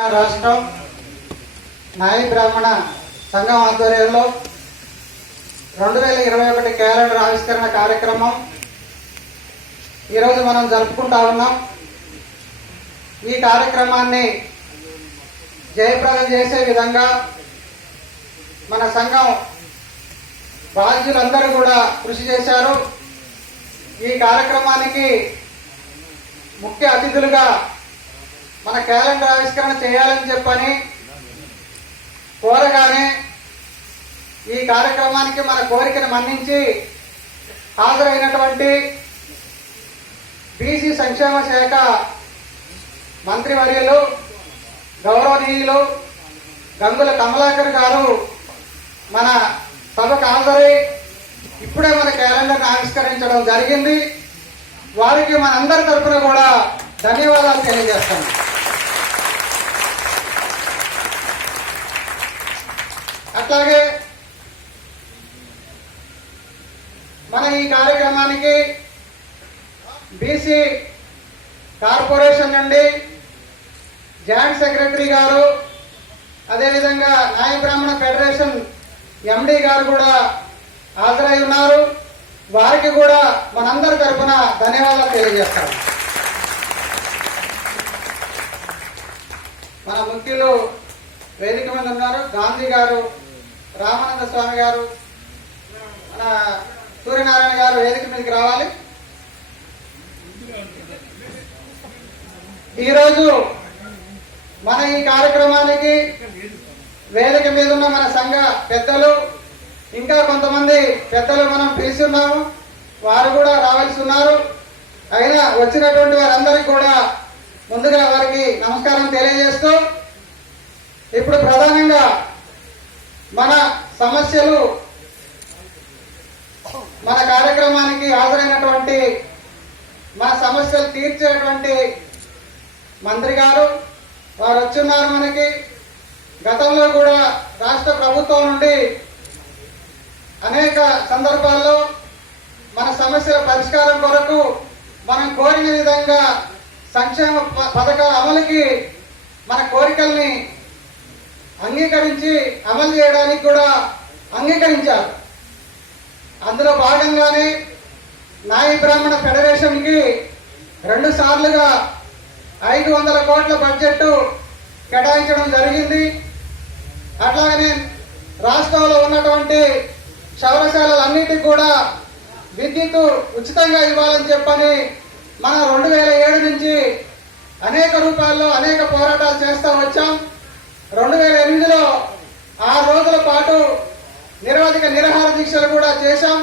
రాష్ట్రం నాయి బ్రాహ్మణ సంఘం ఆధ్వర్యంలో 2021 క్యాలెండర్ ఆవిష్కరణ కార్యక్రమం ఈరోజు మనం జరుపుకుంటా ఉన్నాం. ఈ కార్యక్రమాన్ని జయప్రదం చేసే విధంగా మన సంఘం బాధ్యులందరూ కూడా కృషి చేశారు. ఈ కార్యక్రమానికి ముఖ్య అతిథులుగా మన క్యాలెండర్ ఆవిష్కరణ చేయాలని చెప్పని కోరగానే ఈ కార్యక్రమానికి మన కోరికను మన్నించి హాజరైనటువంటి బీసీ సంక్షేమ శాఖ మంత్రివర్యులు గౌరవనీయులు గంగుల కమలాకర్ గారు మన సభకు హాజరై ఇప్పుడే మన క్యాలెండర్ను ఆవిష్కరించడం జరిగింది. వారికి మనందరి తరఫున కూడా ధన్యవాదాలు తెలియజేస్తాను. అట్లాగే మన ఈ కార్యక్రమానికి బీసీ కార్పొరేషన్ నుండి జాయింట్ సెక్రటరీ గారు, అదేవిధంగా నాయ బ్రాహ్మణ ఫెడరేషన్ ఎండి గారు కూడా హాజరై ఉన్నారు. వారికి కూడా మనందరి తరఫున ధన్యవాదాలు తెలియజేస్తాను. మన ముఖ్యులు వేదిక మీద ఉన్నారు. గాంధీ గారు, రామానంద స్వామి గారు, మన సూర్యనారాయణ గారు వేదిక మీదకి రావాలి. ఈరోజు మన ఈ కార్యక్రమానికి వేదిక మీద ఉన్న మన సంఘ పెద్దలు, ఇంకా కొంతమంది పెద్దలు మనం పిలిచి ఉన్నాము, వారు కూడా రావాల్సి ఉన్నారు. అయినా వచ్చినటువంటి వారందరికీ కూడా ముందుగా వారికి నమస్కారం తెలియజేస్తూ, ఇప్పుడు ప్రధానంగా మన సమస్యలు, మన కార్యక్రమానికి హాజరైనటువంటి మన సమస్యలు తీర్చేటువంటి మంత్రి గారు వారు వచ్చున్నారు. మనకి గతంలో కూడా రాష్ట్ర ప్రభుత్వం నుండి అనేక సందర్భాల్లో మన సమస్యల పరిష్కారం కొరకు మనం కోరిన విధంగా సంక్షేమ పథకాల అమలుకి మన కోరికల్ని అంగీకరించి అమలు చేయడానికి కూడా అంగీకరించారు. అందులో భాగంగానే నాయి బ్రాహ్మణ ఫెడరేషన్ కి 2 సార్లుగా 500 కోట్ల బడ్జెట్ కేటాయించడం జరిగింది. అట్లాగనే రాష్ట్రంలో ఉన్నటువంటి క్షౌరశాలలన్నిటికీ కూడా విద్యుత్ ఉచితంగా ఇవ్వాలని చెప్పని మనం 2007 నుంచి అనేక రూపాల్లో అనేక పోరాటాలు చేస్తూ వచ్చాం. 2008లో 6 రోజుల పాటు నిరవధిక నిరాహార దీక్షలు కూడా చేశాం.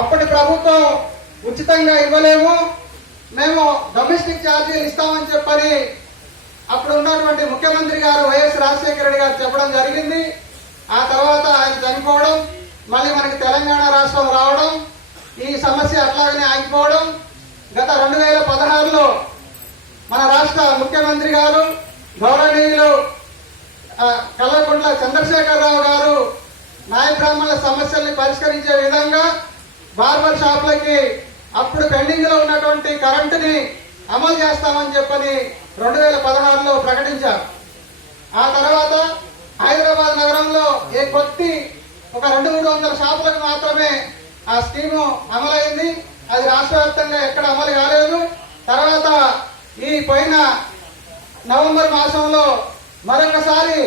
అప్పటి ప్రభుత్వం ఉచితంగా ఇవ్వలేము, మేము డొమెస్టిక్ ఛార్జీలు ఇస్తామని చెప్పని అప్పుడు ఉన్నటువంటి ముఖ్యమంత్రి గారు వైఎస్ రాజశేఖర రెడ్డి గారు చెప్పడం జరిగింది. ఆ తర్వాత ఆయన చనిపోవడం, మళ్ళీ మనకి తెలంగాణ రాష్ట్రం రావడం, ఈ సమస్య అట్లాగనే ఆగిపోవడం. గత 2016లో మన రాష్ట్ర ముఖ్యమంత్రి గారు గౌరవనీయులు కల్వకుంట్ల చంద్రశేఖరరావు గారు నాయ బ్రాహ్మణుల సమస్యల్ని పరిష్కరించే విధంగా బార్బర్ షాపులకి అప్పుడు పెండింగ్ లో ఉన్నటువంటి కరెంటుని అమలు చేస్తామని చెప్పని 2016లో ప్రకటించారు. ఆ తర్వాత హైదరాబాద్ నగరంలో ఒక 200-300 షాపులకు మాత్రమే ఆ స్కీము అమలైంది. అది రాష్ట్ర వ్యాప్తంగా ఎక్కడ అమలు కాలేదు. తర్వాత ఈ పోయిన నవంబర్ మాసంలో మరొకసారి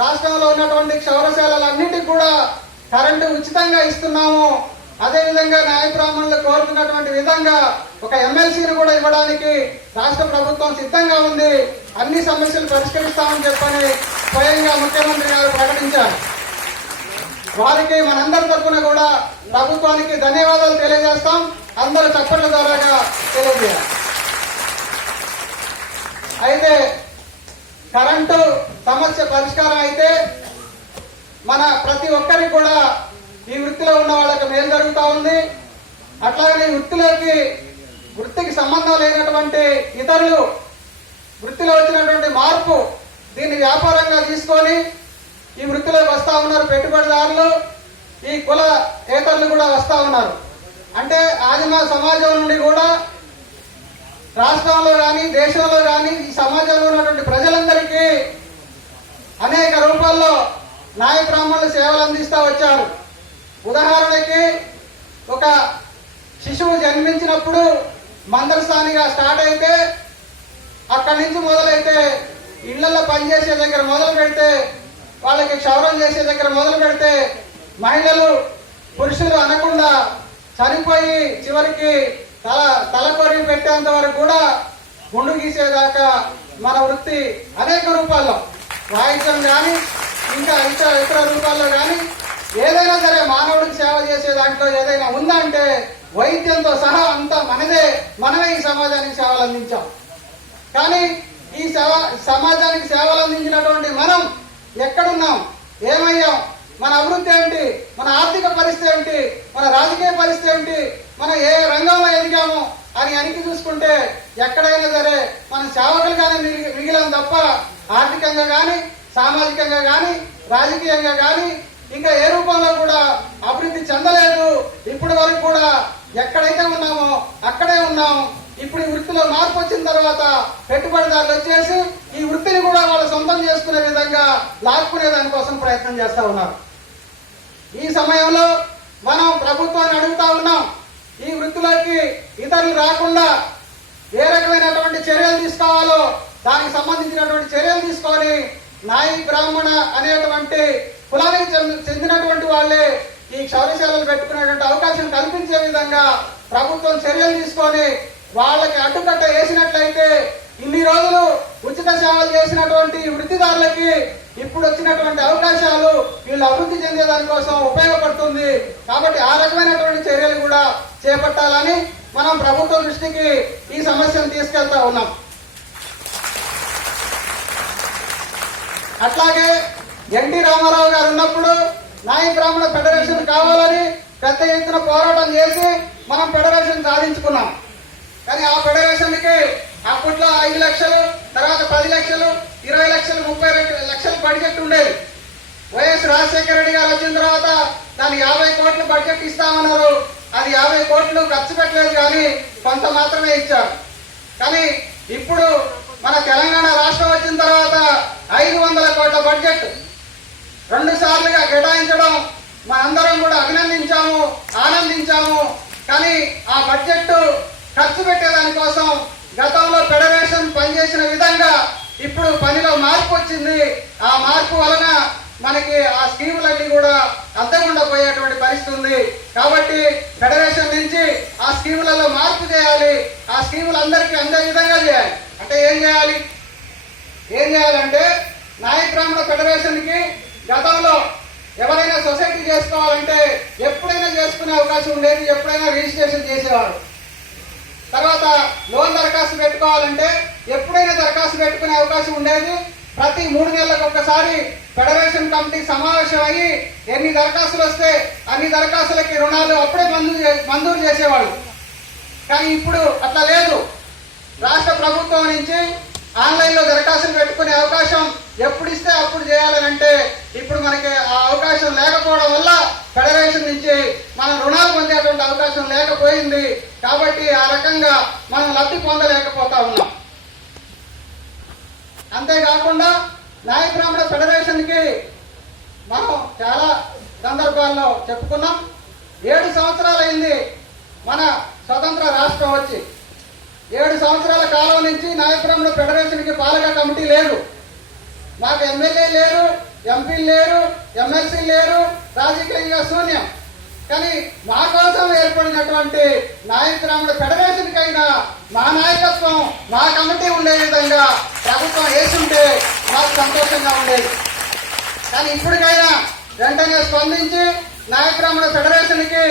రాష్ట్రంలో ఉన్నటువంటి క్షౌరశాలలన్నిటికీ కూడా కరెంటు ఉచితంగా ఇస్తున్నాము. అదేవిధంగా న్యాయ బ్రాహ్మణులు కోరుతున్నటువంటి విధంగా ఒక ఎమ్మెల్సీని కూడా ఇవ్వడానికి రాష్ట్ర ప్రభుత్వం సిద్ధంగా ఉంది. అన్ని సమస్యలు పరిష్కరిస్తామని చెప్పని స్వయంగా ముఖ్యమంత్రి గారు ప్రకటించారు. వారికి మనందరి తరఫున కూడా ప్రభుత్వానికి ధన్యవాదాలు తెలియజేస్తాం. అందరూ చప్పట్ల ద్వారాగా తెలియజేయాలి. అయితే కరెంటు సమస్య పరిష్కారం అయితే మన ప్రతి ఒక్కరికి కూడా ఈ వృత్తిలో ఉన్న వాళ్ళకి మేలు జరుగుతూ ఉంది. అట్లాగే వృత్తికి సంబంధం లేనటువంటి ఇతరులు వృత్తిలో వచ్చినటువంటి మార్పు దీన్ని వ్యాపారంగా తీసుకొని ఈ వృత్తిలోకి వస్తా ఉన్నారు. పెట్టుబడిదారులు, ఈ కుల ఏతరులు కూడా వస్తా ఉన్నారు. అంటే ఆదిమ సమాజం నుండి కూడా రాష్ట్రంలో కానీ దేశంలో కానీ ఈ సమాజంలో ఉన్నటువంటి ప్రజలందరికీ అనేక రూపాల్లో నాయ బ్రాహ్మణులు సేవలు అందిస్తూ వచ్చారు. ఉదాహరణకి ఒక శిశువు జన్మించినప్పుడు మందరస్థానిగా స్టార్ట్ అయితే అక్కడి నుంచి మొదలైతే ఇళ్లలో పనిచేసే దగ్గర మొదలు పెడితే వాళ్ళకి క్షౌరం చేసే దగ్గర మొదలు పెడితే మహిళలు పురుషులు అనకుండా చనిపోయి చివరికి తల కొరిగి పెట్టేంత వరకు కూడా గుండు గీసేదాకా మన వృత్తి అనేక రూపాల్లో వాయిద్యం కానీ ఇంకా ఇతర రూపాల్లో కానీ ఏదైనా సరే మానవుడికి సేవ చేసే దాంట్లో ఏదైనా ఉందంటే వైద్యంతో సహా అంతా మనమే ఈ సమాజానికి సేవలు అందించాం. కానీ ఈ సమాజానికి సేవలు అందించినటువంటి మనం ఎక్కడున్నాం, ఏమయ్యాం, మన అభివృద్ధి ఏంటి, మన ఆర్థిక పరిస్థితి ఏంటి, మన రాజకీయ పరిస్థితి ఏంటి, మనం ఏ రంగంలో ఎదిగాము అని అనికి చూసుకుంటే ఎక్కడైనా సరే మనం సేవకులుగానే మిగిలాం తప్ప ఆర్థికంగా కానీ సామాజికంగా కానీ రాజకీయంగా కానీ ఇంకా ఏ రూపంలో కూడా అభివృద్ధి చెందలేదు. ఇప్పటి వరకు కూడా ఎక్కడైతే ఉన్నామో అక్కడే ఉన్నాం. ఇప్పుడు ఈ వృత్తిలో మార్పు వచ్చిన తర్వాత పెట్టుబడిదారులు వచ్చేసి ఈ వృత్తిని కూడా వాళ్ళు సొంతం చేసుకునే విధంగా లాక్కునే దానికోసం ప్రయత్నం చేస్తా ఉన్నారు. ఈ సమయంలో మనం ప్రభుత్వాన్ని అడుగుతా ఉన్నాం, ఈ వృత్తిలోకి ఇతరులు రాకుండా ఏ రకమైనటువంటి చర్యలు తీసుకోవాలో దానికి సంబంధించినటువంటి చర్యలు తీసుకొని నాయి బ్రాహ్మణ అనేటువంటి కులానికి చెందినటువంటి వాళ్ళే ఈ క్షౌరశాలలు పెట్టుకునేటువంటి అవకాశం కల్పించే విధంగా ప్రభుత్వం చర్యలు తీసుకొని వాళ్ళకి అడ్డుకట్ట వేసినట్లయితే ఇన్ని రోజులు ఉచిత సేవలు చేసినటువంటి వృత్తిదారులకి ఇప్పుడు వచ్చినటువంటి అవకాశాలు వీళ్ళు అభివృద్ధి చెందే దానికోసం ఉపయోగపడుతుంది. కాబట్టి ఆ రకమైనటువంటి చర్యలు కూడా చేపట్టాలని మనం ప్రభుత్వం దృష్టికి ఈ సమస్యను తీసుకెళ్తా ఉన్నాం. అట్లాగే ఎన్టీ రామారావు గారు ఉన్నప్పుడు నాయ బ్రాహ్మణ ఫెడరేషన్ కావాలని పెద్ద ఎత్తున పోరాటం చేసి మనం ఫెడరేషన్ సాధించుకున్నాం. కానీ ఆ ఫెడరేషన్ కి అప్పట్లో 5 లక్షలు, తర్వాత 10 లక్షలు, 20 లక్షలు, 30 లక్షలు బడ్జెట్ ఉండేది. వైఎస్ రాజశేఖర రెడ్డి గారు వచ్చిన తర్వాత దాన్ని 50 కోట్లు బడ్జెట్ ఇస్తామన్నారు. అది 50 కోట్లు ఖర్చు పెట్టలేదు, కానీ కొంత మాత్రమే ఇచ్చారు. కానీ ఇప్పుడు మన తెలంగాణ రాష్ట్రం వచ్చిన తర్వాత 500 కోట్ల బడ్జెట్ 2 సార్లుగా కేటాయించడం మనందరం కూడా అభినందించాము, ఆనందించాము. కానీ ఆ బడ్జెట్ ఖర్చు పెట్టేదానికోసం గతంలో ఫెడరేషన్ పనిచేసిన విధంగా ఇప్పుడు పనిలో మార్పు వచ్చింది. ఆ మార్పు వలన మనకి ఆ స్కీములన్నీ కూడా అందకుండా పోయేటువంటి పరిస్థితి ఉంది. కాబట్టి ఫెడరేషన్ నుంచి ఆ స్కీములలో మార్పు చేయాలి. ఆ స్కీములు అందరికీ అందే విధంగా చేయాలి. అంటే ఏం చేయాలంటే నాయ బ్రాహ్మణ ఫెడరేషన్ కి గతంలో ఎవరైనా సొసైటీ చేసుకోవాలంటే ఎప్పుడైనా చేసుకునే అవకాశం ఉండేది, ఎప్పుడైనా రిజిస్ట్రేషన్ చేసేవారు. తర్వాత లోన్ దరఖాస్తు పెట్టుకోవాలంటే ఎప్పుడైనా దరఖాస్తు పెట్టుకునే అవకాశం ఉండేది. ప్రతి 3 నెలలకు ఒక్కసారి ఫెడరేషన్ కమిటీ సమావేశం అయ్యి ఎన్ని దరఖాస్తులు వస్తే అన్ని దరఖాస్తులకి రుణాలు అప్పుడే మంజూరు చేసేవాళ్ళు. కానీ ఇప్పుడు అట్లా లేదు. రాష్ట్ర ప్రభుత్వం నుంచి ఆన్లైన్ లో దరఖాస్తులు పెట్టుకునే అవకాశం ఎప్పుడు ఇస్తే అప్పుడు చేయాలని అంటే ఇప్పుడు మనకి ఆ అవకాశం లేకపోవడం వల్ల ఫెడరేషన్ నుంచి మనం రుణాలు పొందేటువంటి అవకాశం లేకపోయింది. కాబట్టి ఆ రకంగా మనం లబ్ధి పొందలేకపోతా ఉన్నాం. అంతేకాకుండా నాయ బ్రాహ్మణ ఫెడరేషన్ కి మనం చాలా సందర్భాల్లో చెప్పుకున్నాం. 7 సంవత్సరాలైంది మన స్వతంత్ర రాష్ట్రం వచ్చి. 7 సంవత్సరాల కాలం నుంచి నాయ బ్రాహ్మణ ఫెడరేషన్ కి పాలక కమిటీ లేదు. మాకు ఎమ్మెల్యే లేరు, ఎంపీలు లేరు, ఎమ్మెల్సీ లేరు, రాజకీయంగా శూన్యం. కానీ మా కోసం ఏర్పడినటువంటి నాయ బ్రాహ్మణ ఫెడరేషన్ కైనా మా నాయకత్వం, మా కమిటీ ఉండే విధంగా ప్రభుత్వం వేసుంటే మాకు సంతోషంగా ఉండేది. కానీ ఇప్పటికైనా వెంటనే స్పందించి నాయ బ్రాహ్మణ ఫెడరేషన్ కి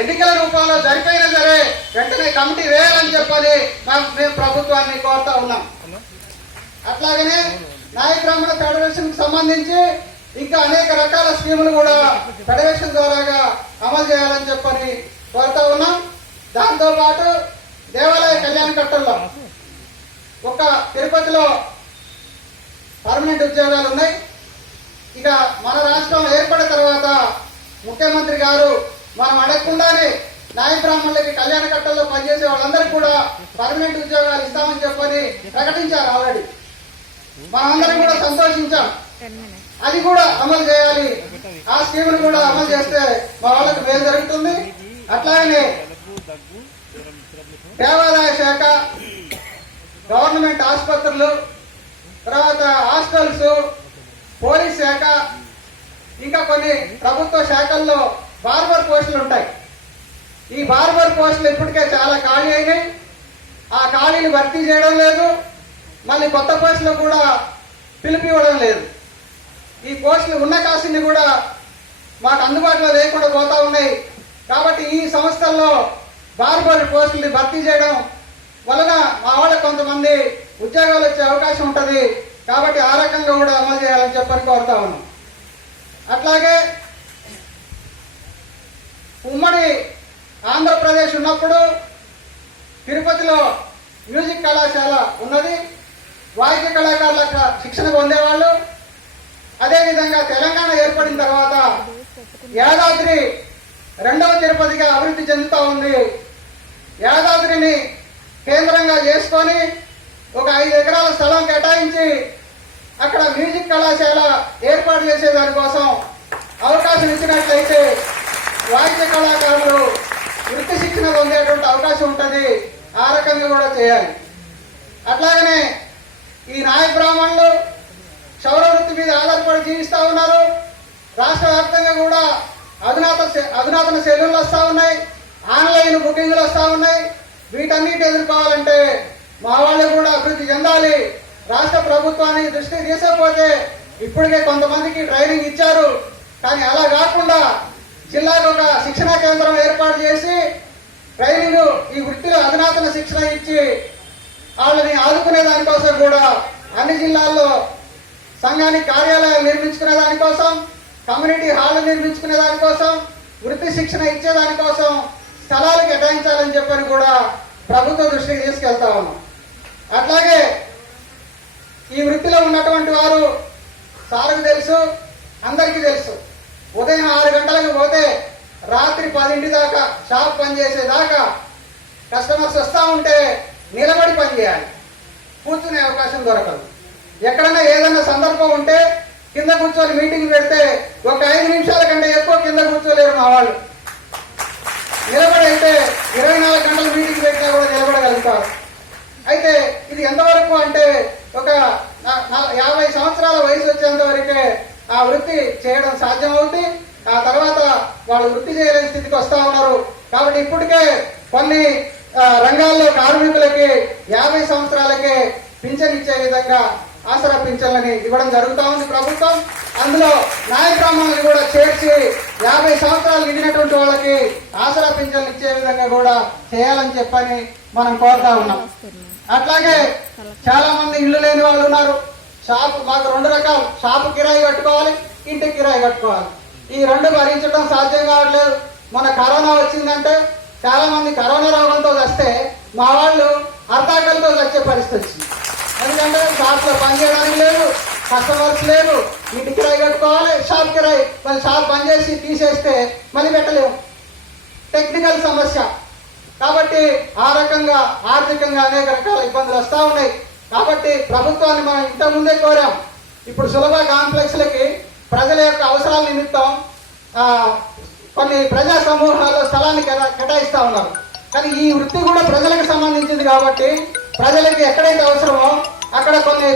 ఎన్నికల రూపంలో జరిపోయినా సరే వెంటనే కమిటీ వేయాలని చెప్పని మేము ప్రభుత్వాన్ని కోరుతా ఉన్నాం. అట్లాగనే నాయ బ్రాహ్మణ ఫెడరేషన్ కి సంబంధించి ఇంకా అనేక రకాల స్కీములు కూడా ఫెడరేషన్ ద్వారాగా అమలు చేయాలని చెప్పని కోరుతా ఉన్నాం. దాంతో పాటు దేవాలయ కళ్యాణ కట్టల్లో ఒక తిరుపతిలో పర్మనెంట్ ఉద్యోగాలు ఉన్నాయి. ఇక మన రాష్ట్రం ఏర్పడిన తర్వాత ముఖ్యమంత్రి గారు మనం అడగకుండానే నాయ బ్రాహ్మణులకి కళ్యాణ కట్టల్లో పనిచేసే వాళ్ళందరికీ కూడా పర్మనెంట్ ఉద్యోగాలు ఇస్తామని చెప్పని ప్రకటించారు ఆల్రెడీ. మనందరం కూడా సంతోషించాం. అది కూడా అమలు చేయాలి. ఆ స్కీమ్ కూడా అమలు చేస్తే మా వాళ్ళకి మేలు జరుగుతుంది. అట్లాగనే దేవాదాయ శాఖ, గవర్నమెంట్ ఆసుపత్రులు, తర్వాత హాస్టల్స్, పోలీస్ శాఖ, ఇంకా కొన్ని ప్రభుత్వ శాఖల్లో బార్బర్ పోస్టులు ఉంటాయి. ఈ బార్బర్ పోస్టులు ఇప్పటికే చాలా ఖాళీ అయినాయి. ఆ ఖాళీలు భర్తీ చేయడం లేదు. మళ్ళీ కొత్త పోస్టులు కూడా పిలిపివ్వడం లేదు. ఈ పోస్టులు ఉన్న కాసిని కూడా మాకు అందుబాటులో లేకుండా పోతా ఉన్నాయి. కాబట్టి ఈ సంస్థల్లో బార్బర్ పోస్టుల్ని భర్తీ చేయడం వలన మా వాళ్ళకి కొంతమంది ఉద్యోగాలు వచ్చే అవకాశం ఉంటుంది. కాబట్టి ఆ రకంగా కూడా అమలు చేయాలని చెప్పని కోరుతా ఉన్నాం. అట్లాగే ఉమ్మడి ఆంధ్రప్రదేశ్ ఉన్నప్పుడు తిరుపతిలో మ్యూజిక్ కళాశాల ఉన్నది. వాయిద్య కళాకారులకు శిక్షణ పొందేవాళ్ళు. అదేవిధంగా తెలంగాణ ఏర్పడిన తర్వాత యాదాద్రి రెండవ తిరుపతిగా అభివృద్ధి చెందుతూ ఉంది. యాదాద్రిని కేంద్రంగా చేసుకొని ఒక 5 ఎకరాల స్థలం కేటాయించి అక్కడ మ్యూజిక్ కళాశాల ఏర్పాటు చేసే దానికోసం అవకాశం ఇచ్చినట్లయితే వాయిద్య కళాకారులు వృత్తి శిక్షణ పొందేటువంటి అవకాశం ఉంటుంది. ఆ రకంగా కూడా చేయాలి. అట్లాగనే ఈ నాయ బ్రాహ్మణులు క్షౌర వృత్తి మీద ఆధారపడి జీవిస్తూ ఉన్నారు. రాష్ట్ర వ్యాప్తంగా కూడా అధునాతన సెలవులు వస్తూ ఉన్నాయి. ఆన్లైన్ బుకింగ్లు వస్తూ ఉన్నాయి. వీటన్నిటి ఎదుర్కోవాలంటే మా వాళ్ళు కూడా అభివృద్ధి చెందాలి. రాష్ట్ర ప్రభుత్వాన్ని దృష్టి తీసకపోతే ఇప్పటికే కొంతమందికి ట్రైనింగ్ ఇచ్చారు. కానీ అలా కాకుండా జిల్లాకు ఒక శిక్షణా కేంద్రం ఏర్పాటు చేసి ట్రైనింగ్ ఈ వృత్తిలో అధునాతన శిక్షణ ఇచ్చి వాళ్ళని ఆదుకునే దానికోసం కూడా అన్ని జిల్లాల్లో సంఘానికి కార్యాలయాలు నిర్మించుకునే దానికోసం, కమ్యూనిటీ హాల్ నిర్మించుకునే దానికోసం, వృత్తి శిక్షణ ఇచ్చే దానికోసం స్థలాలు కేటాయించాలని చెప్పని కూడా ప్రభుత్వ దృష్టికి తీసుకెళ్తా ఉన్నాం. అట్లాగే ఈ వృత్తిలో ఉన్నటువంటి వారు సార్కు తెలుసు, అందరికీ తెలుసు. ఉదయం 6 గంటలకు పోతే రాత్రి 10 దాకా షాప్ పనిచేసేదాకా కస్టమర్స్ వస్తూ ఉంటే నిలబడి పనిచేయాలి. కూర్చునే అవకాశం దొరకదు. ఎక్కడన్నా ఏదన్నా సందర్భం ఉంటే కింద కూర్చొని మీటింగ్ పెడితే ఒక 5 నిమిషాల కంటే ఎక్కువ కింద కూర్చోలేరు మా వాళ్ళు. నిలబడి అయితే 24 గంటలు మీటింగ్ పెట్టినా కూడా నిలబడగలుగుతారు. అయితే ఇది ఎంతవరకు అంటే ఒక 50 సంవత్సరాల వయసు వచ్చేంత వరకే ఆ వృత్తి చేయడం సాధ్యమవుతుంది. ఆ తర్వాత వాళ్ళు వృత్తి చేయలేని స్థితికి వస్తా ఉన్నారు. కాబట్టి ఇప్పటికే కొన్ని రంగాల్లో కార్మికులకి 50 సంవత్సరాలకే పింఛన్ ఇచ్చే విధంగా ఆసరా పింఛన్లని ఇవ్వడం జరుగుతూ ఉంది ప్రభుత్వం. అందులో నాయ బ్రాహ్మణులు కూడా చేర్చి 50 సంవత్సరాలు నిండినటువంటి వాళ్ళకి ఆసరా పింఛన్లు ఇచ్చే విధంగా కూడా చేయాలని చెప్పని మనం కోరుతా ఉన్నాం. అట్లాగే చాలా మంది ఇల్లు లేని వాళ్ళు ఉన్నారు. షాపు మాకు 2 రకాలు, షాపు కిరాయి కట్టుకోవాలి, ఇంటి కిరాయి కట్టుకోవాలి. ఈ 2 భరించడం సాధ్యం కావట్లేదు. మన కరోనా వచ్చిందంటే చాలా మంది కరోనా రోగంతో వస్తే మా వాళ్ళు అర్ధాకలతో వచ్చే పరిస్థితి వచ్చింది. ఎందుకంటే షాప్ లో పని చేయడానికి లేదు, కస్టమర్స్ లేరు, ఇంటి కిరాయి కట్టుకోవాలి, షాప్ కిరాయి మళ్ళీ షాప్ బంద్ చేసి తీసేస్తే మళ్ళీ పెట్టలేము. టెక్నికల్ సమస్య. కాబట్టి ఆ రకంగా ఆర్థికంగా అనేక రకాల ఇబ్బందులు వస్తూ ఉన్నాయి. కాబట్టి ప్రభుత్వాన్ని మనం ఇంతకుముందే కోరాం. ఇప్పుడు సులభ కాంప్లెక్స్లకి ప్రజల యొక్క అవసరాల నిమిత్తం కొన్ని ప్రజా సమూహాల్లో స్థలాన్ని కేటాయిస్తా ఉన్నారు. కానీ ఈ వృత్తి కూడా ప్రజలకు సంబంధించింది కాబట్టి ప్రజలకి ఎక్కడైతే అవసరమో అక్కడ కొన్ని